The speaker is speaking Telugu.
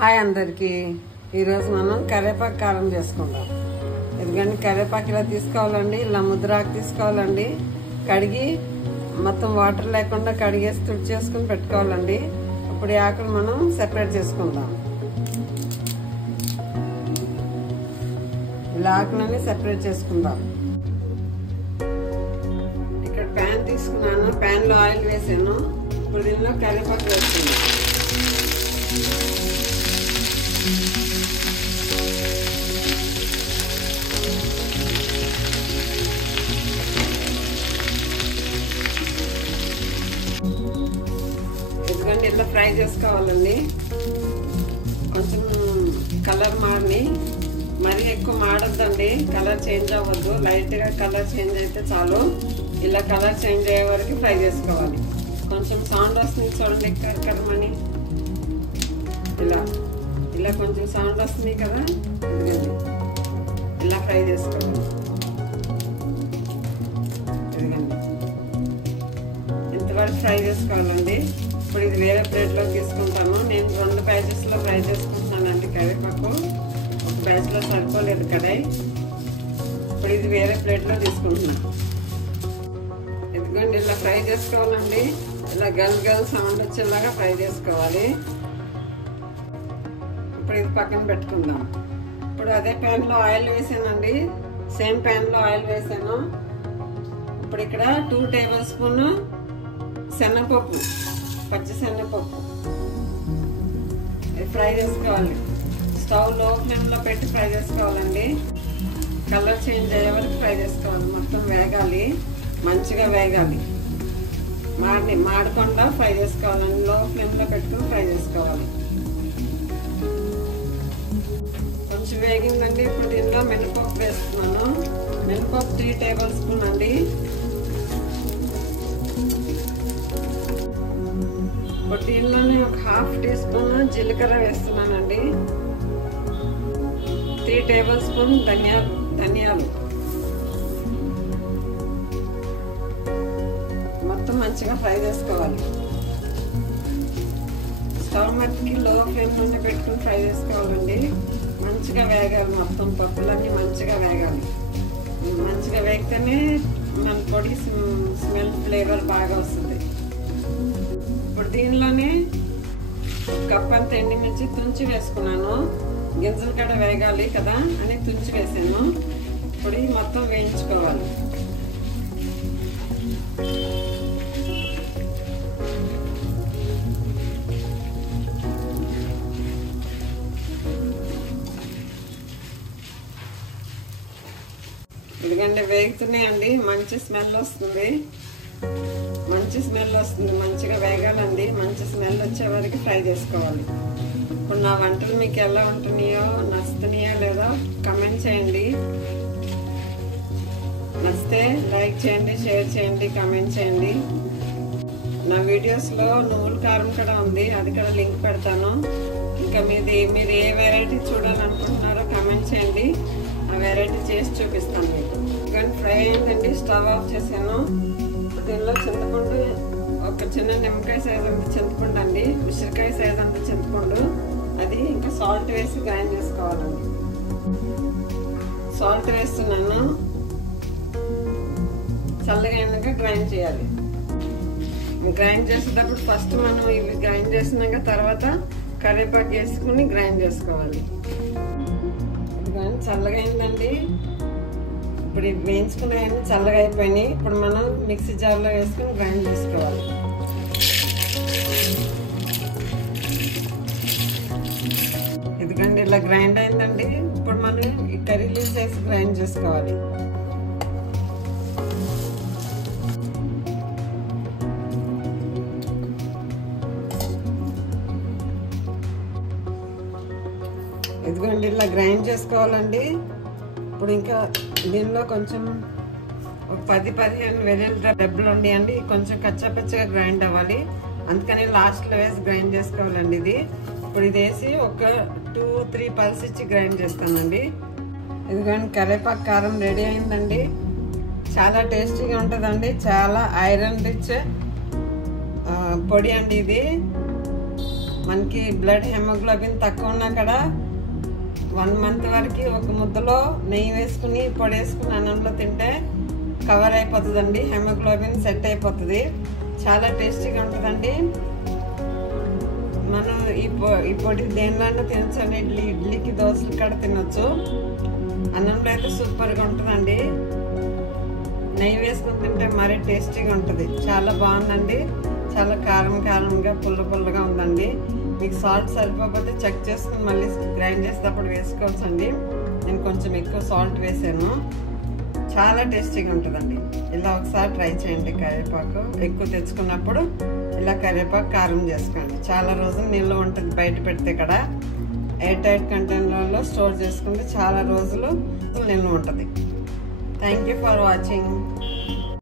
హాయ్ అందరికి ఈరోజు మనం కరివేపాకు కారం చేసుకుందాం. ఎందుకంటే కరివేపాకు ఇలా తీసుకోవాలండి, ఇలా ముద్రాకు తీసుకోవాలండి. కడిగి మొత్తం వాటర్ లేకుండా కడిగేసి తుడిచేసుకుని పెట్టుకోవాలండి. ఇప్పుడు ఈ ఆకులు మనం సెపరేట్ చేసుకుందాం. ఇలా ఆకులన్నీ సెపరేట్ చేసుకుందాం. ఇక్కడ ప్యాన్ తీసుకున్నాను, ప్యాన్ లో ఆయిల్ వేసాను. ఇప్పుడు దీనిలో కరివేపాకు వేస్తున్నాను. ఎందుకంటే ఇట్లా ఫ్రై చేసుకోవాలండి. కొంచెం కలర్ మారి మరీ ఎక్కువ మాడద్దండి, కలర్ చేంజ్ అవ్వద్దు. లైట్ గా కలర్ చేంజ్ అయితే చాలు. ఇలా కలర్ చేంజ్ అయ్యే వరకు ఫ్రై చేసుకోవాలి. కొంచెం సౌండ్ వస్తుంది చూడండి, కరకరమని ఇలా ఇలా కొంచెం సౌండ్ వస్తుంది కదా, ఇదిగండి ఇలా ఫ్రై చేసుకోవాలి. ఇదిగండి ఇంతవరకు ఫ్రై చేసుకోవాలండి. ఇప్పుడు ఇది వేరే ప్లేట్ లో తీసుకుంటాను. నేను 2 బ్యాచెస్ లో ఫ్రై చేసుకుంటున్నానండి. కరివేపాకు ఒక బ్యాచ్ లో సరిపోలేదు కడాయి. ఇప్పుడు ఇది వేరే ప్లేట్ లో తీసుకుంటున్నాను. ఎందుకంటే ఇలా ఫ్రై చేసుకోవాలండి. ఇలా గల్ గల్ సౌండ్ వచ్చేలాగా ఫ్రై చేసుకోవాలి. ఇప్పుడు ఇది పక్కన పెట్టుకుందాం. ఇప్పుడు అదే ప్యాన్ లో ఆయిల్ వేసానండి. సేమ్ ప్యాన్ లో ఆయిల్ వేసాను. ఇప్పుడు ఇక్కడ 2 టేబుల్ స్పూన్ శనగపప్పు, పచ్చి శనగపప్పు ఫ్రై చేసుకోవాలి. స్టవ్ లో ఫ్లేమ్ లో పెట్టి ఫ్రై చేసుకోవాలండి. కలర్ చేంజ్ అయ్యే వరకు ఫ్రై చేసుకోవాలి. మొత్తం వేగాలి, మంచిగా వేగాలి. మాడకుండా ఫ్రై చేసుకోవాలండి. లో ఫ్లేమ్ లో పెట్టుకుని ఫ్రై చేసుకోవాలి. కొంచెం వేగిందండి. ఇప్పుడు దీనిలో మినపప్పు వేస్తున్నాను. మినపప్పు 3 టేబుల్ స్పూన్ అండి. ఇప్పుడు దీనిలోనే ఒక 1/2 టీ స్పూన్ జీలకర్ర వేస్తున్నానండి. 3 టేబుల్ స్పూన్ ధనియాలు మొత్తం మంచిగా ఫ్రై చేసుకోవాలి. స్టవ్ మట్టికి లో ఫ్లేమ్ నుండి పెట్టుకుని ఫ్రై చేసుకోవాలండి. మంచిగా వేగాలి. మొత్తం పప్పులన్నీ మంచిగా వేగాలి. మంచిగా వేగితేనే మన పొడి స్మెల్ ఫ్లేవర్ బాగా వస్తుంది. ఇప్పుడు దీనిలోనే 1 కప్ అంత ఎండుమిర్చి తుంచి వేసుకున్నాను. గింజలు కూడా వేగాలి కదా అని తుంచి వేసాను. ఇప్పుడు మొత్తం వేయించుకోవాలి. ఎందుకంటే వేగుతున్నాయండి. మంచి స్మెల్ వస్తుంది. మంచిగా వేగాలండి. మంచి స్మెల్ వచ్చే వరకు ఫ్రై చేసుకోవాలి. ఇప్పుడు నా వంటలు మీకు ఎలా ఉంటున్నాయో, నచ్చుతున్నాయో లేదో కమెంట్ చేయండి. నచ్చితే లైక్ చేయండి, షేర్ చేయండి, కమెంట్ చేయండి. నా వీడియోస్లో నువ్వుల కారం కూడా ఉంది, అది కూడా లింక్ పెడతాను. ఇంకా మీరు ఏ వెరైటీ చూడాలనుకుంటున్నారో కమెంట్ చేయండి. ఆ వెరైటీ చేసి చూపిస్తాను మీకు. కానీ ఫ్రై అయిందండి. స్టవ్ ఆఫ్ చేశాను. దీనిలో చింతపండు, ఒక చిన్న నిమ్మకాయ సైజ్ అంత చింతపండు అండి, ఉసిరికాయ సైజ్ అంత చింతపండు, అది ఇంకా సాల్ట్ వేసి గ్రైండ్ చేసుకోవాలండి. సాల్ట్ వేస్తున్నాను. చల్లగా అయినాక గ్రైండ్ చేయాలి. గ్రైండ్ చేసేటప్పుడు ఫస్ట్ మనం ఇవి గ్రైండ్ చేసినాక తర్వాత కరివేపాకు వేసుకుని గ్రైండ్ చేసుకోవాలి. చల్లగా అయిందండి. ఇప్పుడు ఇవి వేయించుకున్నాయని చల్లగా అయిపోయినాయి. ఇప్పుడు మనం మిక్సీ జార్లో వేసుకుని గ్రైండ్ చేసుకోవాలి. ఎందుకంటే ఇలా గ్రైండ్ అయిందండి. ఇప్పుడు మనం ఈ కర్రీ లీవ్స్ వేసి గ్రైండ్ చేసుకోవాలి. ఎందుకంటే ఇలా గ్రైండ్ చేసుకోవాలండి. ఇప్పుడు ఇంకా దీనిలో కొంచెం 10-15 వెల్లుల్లి రెబ్బలు ఉన్నాయండి. కొంచెం కచ్చాపచ్చగా గ్రైండ్ అవ్వాలి. అందుకని లాస్ట్లో వేసి గ్రైండ్ చేసుకోవాలండి ఇది. ఇప్పుడు ఇది వేసి ఒక 2-3 పల్స్ ఇచ్చి గ్రైండ్ చేస్తానండి. ఎందుకంటే కరివేపాకు కారం రెడీ అయిందండి. చాలా టేస్టీగా ఉంటుందండి. చాలా ఐరన్ రిచ్ పొడి అండి ఇది. మనకి బ్లడ్ హెమోగ్లోబిన్ తక్కువ ఉన్నా కూడా 1 month వరకు ఒక ముద్దలో నెయ్యి వేసుకుని పొడి వేసుకుని అన్నంలో తింటే కవర్ అయిపోతుందండి. హెమోగ్లోబిన్ సెట్ అయిపోతుంది. చాలా టేస్టీగా ఉంటుందండి. మనం ఈ పొడి దేనిలో తినచ్చండి. ఇడ్లీకి దోశలు కూడా తినొచ్చు. అన్నంలో అయితే సూపర్గా ఉంటుందండి. నెయ్యి వేసుకుని తింటే మరీ టేస్టీగా ఉంటుంది. చాలా బాగుందండి. చాలా కారంగా పుల్లగా ఉందండి. మీకు సాల్ట్ సరిపోకపోతే చెక్ చేసుకుని మళ్ళీ గ్రైండ్ చేసేటప్పుడు వేసుకోవచ్చండి. నేను కొంచెం ఎక్కువ సాల్ట్ వేసాను. చాలా టేస్టీగా ఉంటుందండి. ఇలా ఒకసారి ట్రై చేయండి. కరివేపాకు ఎక్కువ తెచ్చుకున్నప్పుడు ఇలా కరివేపాకు కారం చేసుకోండి. చాలా రోజులు నిల్వ ఉంటుంది. బయట పెడితే కూడా ఎయిర్ టైట్ కంటైనర్లో స్టోర్ చేసుకుంటే చాలా రోజులు నిల్వ ఉంటుంది. Thank you for watching.